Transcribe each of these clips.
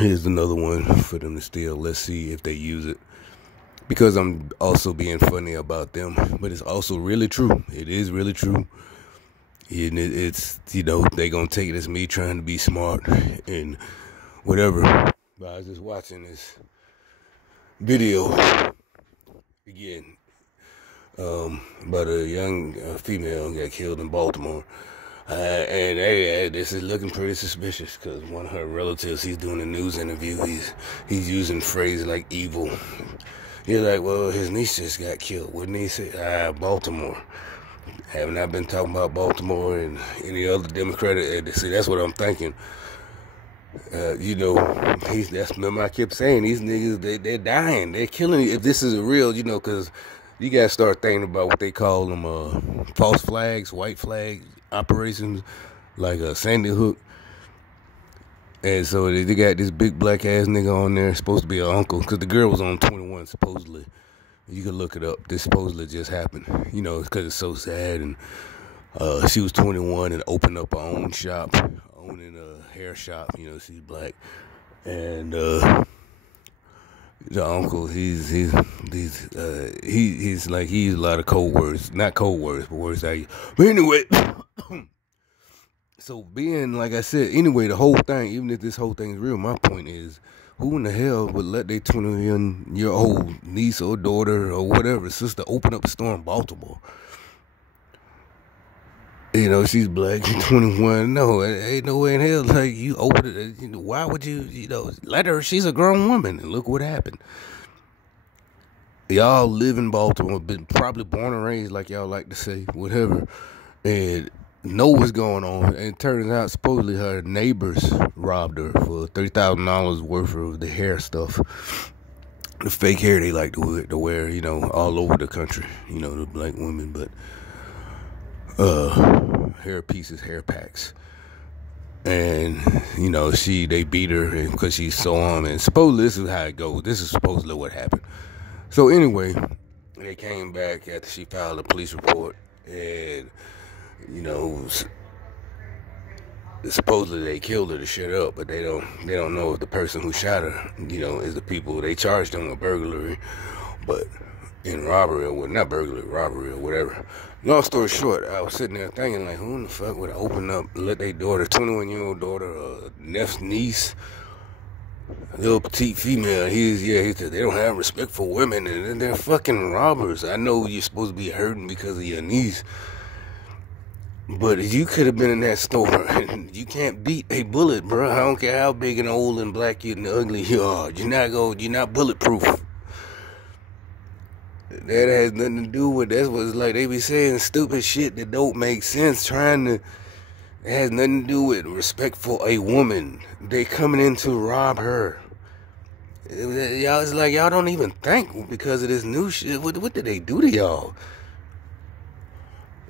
Here's another one for them to steal. Let's see if they use it. Because I'm also being funny about them, but it's also really true. It is really true. And it's, they gonna take it as me trying to be smart and whatever. But I was just watching this video again about a young female got killed in Baltimore. And this is looking pretty suspicious because one of her relatives, he's doing a news interview. He's using phrases like evil. He's like, well, his niece just got killed. Wouldn't he say, Baltimore? Haven't I been talking about Baltimore and any other Democratic? See, that's what I'm thinking. Remember I kept saying, these niggas, they're dying. They're killing you. If this is real, because you got to start thinking about what they call them, false flags, white flag operations, like Sandy Hook. And so they got this big black ass nigga on there, supposed to be an uncle, because the girl was on 21, supposedly. You can look it up. This supposedly just happened, because it's so sad. And she was 21 and opened up her own shop, owning a hair shop. She's black. And the uncle, he's like, he used a lot of code words, not code words, but words I use. But anyway. So being, like I said, anyway, the whole thing, even if this whole thing is real, my point is, who in the hell would let their 21-year-old niece or daughter or whatever, sister, open up a store in Baltimore? She's black, she's 21. No, ain't no way in hell, like, you open it. Why would you, let her, she's a grown woman, and look what happened. Y'all live in Baltimore, been probably born and raised, like y'all like to say, whatever, and know what's going on. And it turns out supposedly her neighbors robbed her for $30,000 worth of the hair stuff, the fake hair they like to wear, all over the country, the black women. But hair pieces, hair packs, and they beat her because she saw them. And supposedly this is how it goes. This is supposedly what happened. So anyway, they came back after she filed a police report, and supposedly they killed her to shut up, but they don't know if the person who shot her, is the people. They charged them with burglary, but in robbery, or not burglary, robbery or whatever. Long story short, I was sitting there thinking, like, who in the fuck would open up, let their daughter, 21-year-old daughter, niece, little petite female, he said they don't have respect for women, and they're fucking robbers. I know you're supposed to be hurting because of your niece, but you could have been in that store, and you can't beat a bullet, bro. I don't care how big and old and black and ugly you are. You're not bulletproof. That has nothing to do with, that's what it's like. They be saying stupid shit that don't make sense, it has nothing to do with respect for a woman. They coming in to rob her. Y'all, it's like y'all don't even think because of this new shit. What did they do to y'all?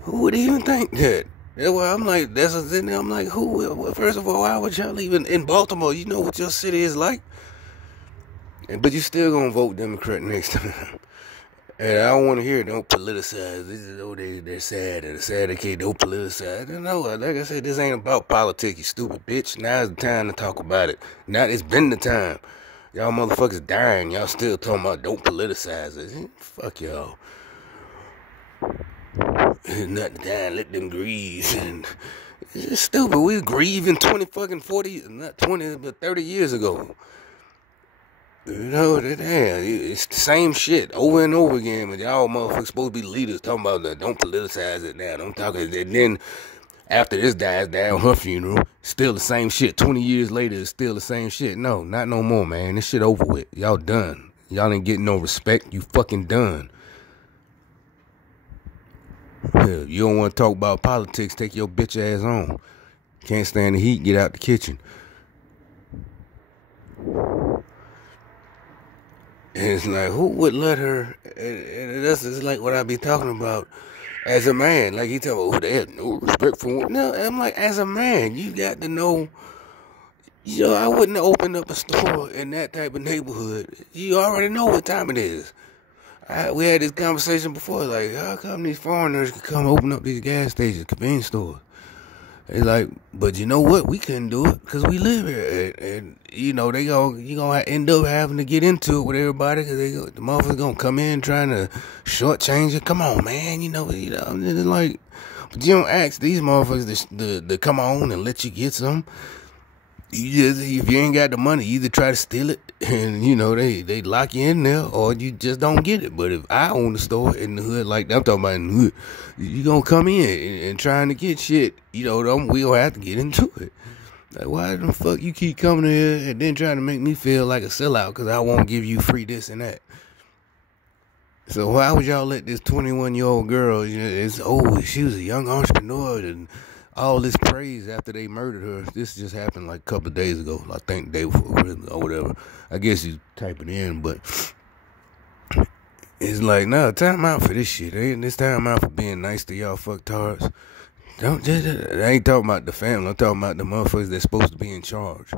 Who would even think that? Well, I'm like, I'm like, who? First of all, why would y'all even in Baltimore? You know what your city is like, but you still gonna vote Democrat next time. And I don't want to hear don't politicize. This is they're sad. They're sad they can't don't politicize. No, like I said, this ain't about politics, you stupid bitch. Now's the time to talk about it. Now it's been the time. Y'all motherfuckers dying. Y'all still talking about don't politicize it. Fuck y'all. It's not the time. Let them grieve. And it's stupid. We was grieving 40, not 20, but 30 years ago. Damn, it's the same shit over and over again. But y'all motherfuckers supposed to be leaders talking about that. Don't politicize it now. Don't talk it. And then after this dies down, her funeral, still the same shit. 20 years later, it's still the same shit. No, not no more, man. This shit over with. Y'all done. Y'all ain't getting no respect. You fucking done. Hell, you don't want to talk about politics, take your bitch ass on. Can't stand the heat, get out the kitchen. And it's like, who would let her, and that's just like what I be talking about as a man. Like, he tell me, oh, they have no respect for women. No, I'm like, as a man, you got to know, I wouldn't open up a store in that type of neighborhood. You already know what time it is. We had this conversation before, like, how come these foreigners can come open up these gas stations, convenience stores? It's like, but you know what? We couldn't do it because we live here, and you know you gonna end up having to get into it with everybody because the motherfuckers gonna come in trying to shortchange it. Come on, man, it's like, but you don't ask these motherfuckers to come on and let you get some. You just, if you ain't got the money, you either try to steal it and they lock you in there, or you just don't get it. But if I own the store in the hood, like I'm talking about in the hood, you gonna come in and trying to get shit, we gonna have to get into it. Like, why the fuck you keep coming here and then trying to make me feel like a sellout because I won't give you free this and that? So why would y'all let this 21-year-old girl, she was a young entrepreneur and all this praise after they murdered her? This just happened like a couple of days ago. I think the day before Christmas or whatever. I guess you type it in, but it's like, no, time out for this shit. Ain't this time out for being nice to y'all fucktards? I ain't talking about the family. I'm talking about the motherfuckers that's supposed to be in charge.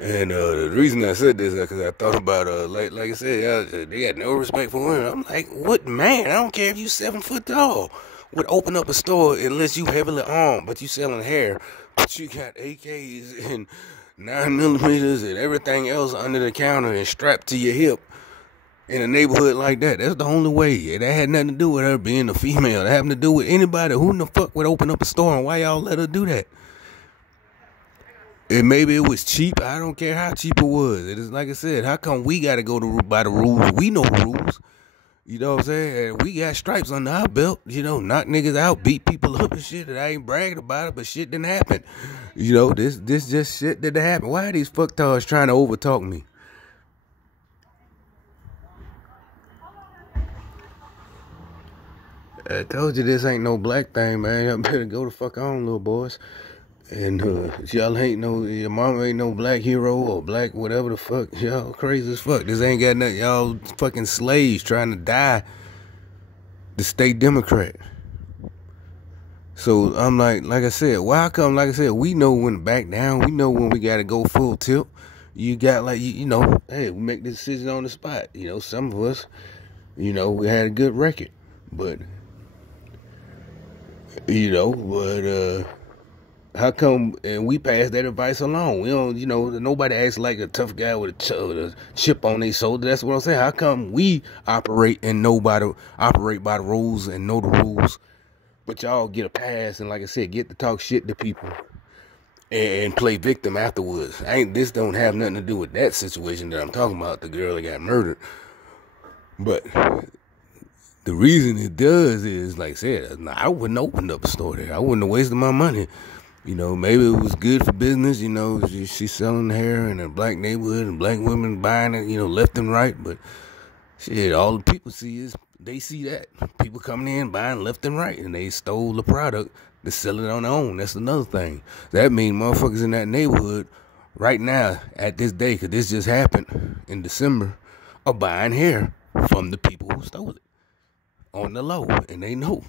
And the reason I said this is because I thought about, like I said, they got no respect for women. I'm like, what man? I don't care if you 7 foot tall would open up a store unless you heavily armed, but you selling hair, but you got AKs and 9mm and everything else under the counter and strapped to your hip in a neighborhood like that. That's the only way. That had nothing to do with her being a female. That having to do with anybody. Who in the fuck would open up a store, and why y'all let her do that? And maybe it was cheap. I don't care how cheap it was. It is like I said, how come we got to go by the rules? We know the rules. You know what I'm saying? And we got stripes under our belt. Knock niggas out, beat people up and shit. And I ain't bragging about it, but shit didn't happen. This just shit didn't happen. Why are these fucktards trying to overtalk me? I told you this ain't no black thing, man. Y'all better go the fuck on, little boys. And y'all your mama ain't no black hero or black whatever the fuck. Y'all crazy as fuck. This ain't got nothing. Y'all fucking slaves trying to die to stay Democrat. So I'm like I said, why come, like I said, we know when to back down. We know when we got to go full tilt. You got hey, we make the decision on the spot. Some of us, we had a good record. But, how come, and we pass that advice along? We don't, nobody acts like a tough guy with a chip on their shoulder. That's what I'm saying. How come we operate by the rules and know the rules, but y'all get a pass and, like I said, get to talk shit to people and play victim afterwards? This don't have nothing to do with that situation that I'm talking about, the girl that got murdered. But the reason it does is, like I said, I wouldn't open up a store there. I wouldn't have wasted my money. Maybe it was good for business. She's selling hair in a black neighborhood and black women buying it, left and right. But shit, all the people see that. People coming in buying left and right, and they stole the product to sell it on their own. That's another thing. That means motherfuckers in that neighborhood right now, at this day, because this just happened in December, are buying hair from the people who stole it on the low, and they know.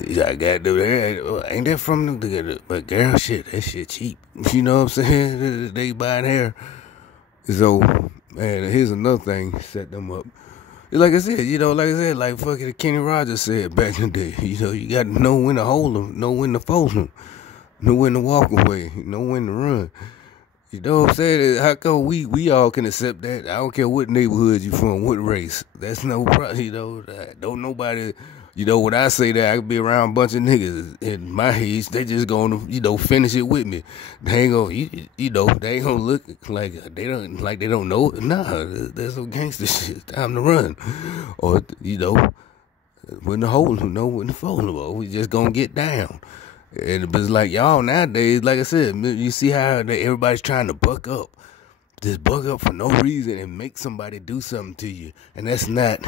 I got to hair. Ain't that from them? But girl, shit, that shit cheap. You know what I'm saying? They buying hair. So, man, here's another thing set them up. Like I said, like fucking Kenny Rogers said back in the day. You got to know when to hold them, know when to fold them, know when to walk away, know when to run. You know what I'm saying? How come we all can accept that? I don't care what neighborhood you from, what race. That's no problem. Don't nobody. When I say that, I could be around a bunch of niggas in my age. They just gonna, finish it with me. They ain't gonna, they ain't gonna look like they don't know it. Nah, that's some gangster shit. Time to run, or when to hold them, know when to fold them. Or we just gonna get down. And it's like y'all nowadays, like I said, you see how everybody's trying to buck up, just buck up for no reason and make somebody do something to you, and that's not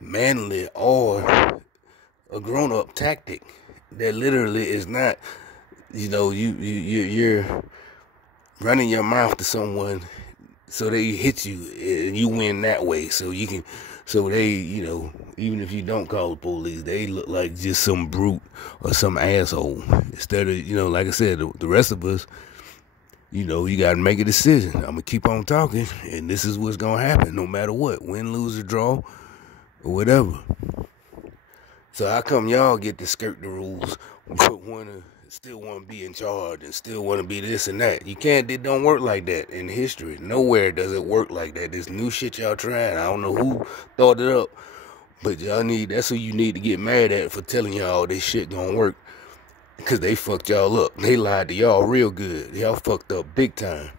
manly or a grown-up tactic. That literally is not, you're running your mouth to someone so they hit you and you win that way. So they, even if you don't call the police, they look like just some brute or some asshole. Instead of, like I said, the rest of us, You got to make a decision. I'm going to keep on talking, and this is what's going to happen no matter what. Win, lose, or draw, or whatever. So how come y'all get to skirt the rules, but still want to be in charge and still want to be this and that? You can't. It don't work like that in history. Nowhere does it work like that. This new shit y'all trying. I don't know who thought it up, but that's who you need to get mad at for telling y'all this shit gonna work. Because they fucked y'all up. They lied to y'all real good. Y'all fucked up big time.